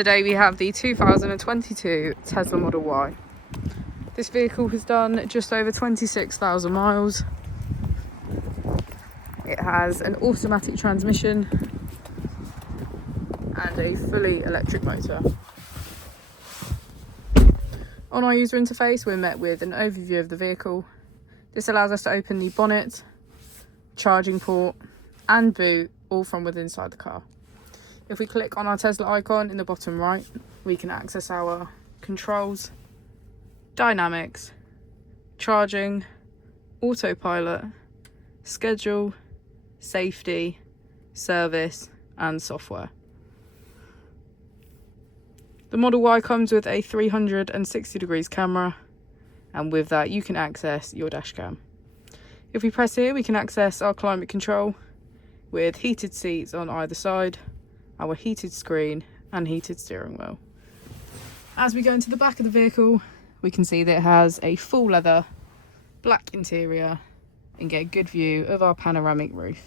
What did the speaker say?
Today we have the 2022 Tesla Model Y. This vehicle has done just over 26,000 miles. It has an automatic transmission and a fully electric motor. On our user interface, we're met with an overview of the vehicle. This allows us to open the bonnet, charging port and boot, all from within inside the car. If we click on our Tesla icon in the bottom right, we can access our controls, dynamics, charging, autopilot, schedule, safety, service and software. The Model Y comes with a 360 degrees camera, and with that you can access your dash cam. If we press here, we can access our climate control with heated seats on either side, our heated screen and heated steering wheel. As we go into the back of the vehicle, we can see that it has a full leather black interior and get a good view of our panoramic roof.